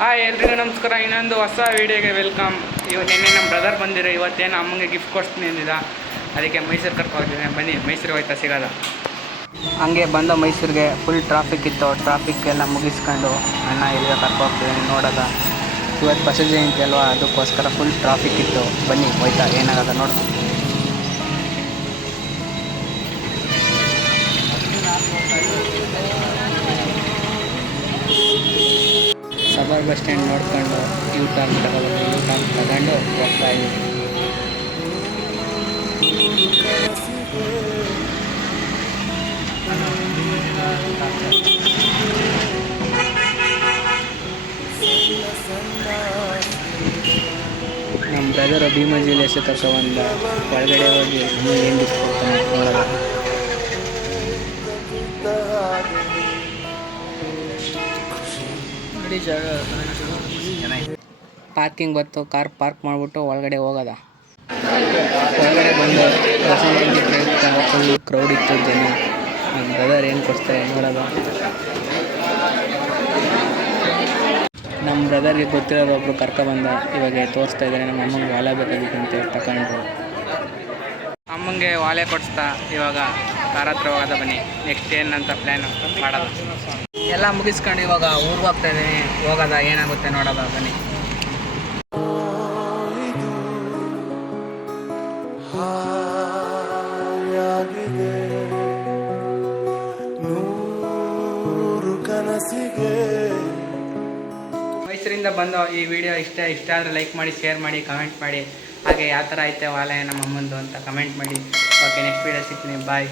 Hi, ಎಲ್ರಿಗೂ ನಮಸ್ಕಾರ. ಇನ್ನೊಂದು ಹೊಸ ವೀಡಿಯೋಗೆ ವೆಲ್ಕಮ್. ಇವ ನಿನ್ನೆ ನಮ್ಮ ಬ್ರದರ್ ಬಂದಿರೋ ಇವತ್ತೇನು ಅಮ್ಮಂಗೆ ಗಿಫ್ಟ್ ಕೊಡ್ತೀನಿ ಅಂದಿದ್ದ ಅದಕ್ಕೆ ಮೈಸೂರು ಕರ್ಕೊಂಡಿದ್ದೀನಿ ಬನ್ನಿ, ಮೈಸೂರು ಹೋಯ್ತಾ ಸಿಗೋದ? ಹಂಗೆ ಬಂದ ಮೈಸೂರಿಗೆ ಫುಲ್ ಟ್ರಾಫಿಕ್ ಇತ್ತು. ಟ್ರಾಫಿಕ್ ಎಲ್ಲ ಮುಗಿಸ್ಕೊಂಡು ಅಣ್ಣ ಎಲ್ಲಿಗೆ ಕರ್ಕೊ ಹೋಗ್ತಿದ್ದೀನಿ ನೋಡೋದ. ಇವತ್ತು ಬಸ ಜಯಂತಿ ಅಲ್ವಾ? ಅದಕ್ಕೋಸ್ಕರ ಫುಲ್ ಟ್ರಾಫಿಕ್ ಇತ್ತು. ಬನ್ನಿ, ಹೋಯ್ತಾ? ಏನಾಗಲ್ಲ ನೋಡಿ. ಸಬರ್ ಬಸ್ ಸ್ಟ್ಯಾಂಡ್ ನೋಡ್ಕೊಂಡು ಯೂ ಟರ್ನ್ ತಗೋಬೇಕು ಯೂ ಟರ್ನ್ ತಗೊಂಡು ಹೋಗ್ತಾ ನಮ್ಮ ಬ್ರದರ್ ಭೀಮಾ ಜಿಲ್ಲೆ ಒಂದು ಒಳಗಡೆ ಹೋಗಿ ಏನು ಕೊಡ್ತಾನೆ ಜಾಗ ಪಾರ್ಕಿಂಗ್ ಬತ್ತು ಕಾರ್ ಪಾರ್ಕ್ ಮಾಡಿಬಿಟ್ಟು ಒಳಗಡೆ ಹೋಗೋದ. ಒಳಗಡೆ ಬಂದು ಫುಲ್ ಕ್ರೌಡ್ ಇತ್ತು ಜನ. ನಮ್ಮ ಬ್ರದರ್ ಏನು ಕೊಡ್ತಾರೆ ನೋಡೋದು. ನಮ್ಮ ಬ್ರದರ್ಗೆ ಗೊತ್ತಿರೋರು ಒಬ್ರು ಕರ್ಕೊಬಂದ ಇವಾಗ ತೋರಿಸ್ತಾ ಇದ್ದಾರೆ ನಮ್ಮ ಅಮ್ಮಂಗೆ ವಾಲೆ ಬೇಕಾಗಿತ್ತು ಅಂತ ಹೇಳಿ ತಗೊಂಡ್ರು. ಅಮ್ಮಂಗೆ ವಾಲೆ ಕೊಡಿಸ್ತಾ ಇವಾಗ. ಕಾರ್ ಹತ್ರ ಹೋಗೋದ ಬನ್ನಿ ನೆಕ್ಸ್ಟ್ ಏನಂತ ಪ್ಲ್ಯಾನ್ ಮಾಡೋದು ಎಲ್ಲ ಮುಗಿಸ್ಕೊಂಡು ಇವಾಗ ಊರಿಗೆ ಹೋಗ್ತಾ ಇದ್ದೀನಿ ಹೋಗೋದ ಏನಾಗುತ್ತೆ ನೋಡೋದ ಬನ್ನಿ. ಮೈಸೂರಿಂದ ಬಂದು ಈ ವಿಡಿಯೋ ಇಷ್ಟ ಇಷ್ಟ ಆದರೆ ಲೈಕ್ ಮಾಡಿ ಶೇರ್ ಮಾಡಿ ಕಮೆಂಟ್ ಮಾಡಿ. ಹಾಗೆ ಯಾವ ಥರ ಐತೆ ವಾಲೆ ನಮ್ಮ ಅಮ್ಮಂದು ಅಂತ ಕಮೆಂಟ್ ಮಾಡಿ. ಓಕೆ ನೆಕ್ಸ್ಟ್ ವಿಡಿಯೋ ಸಿಗ್ತೀನಿ. ಬಾಯ್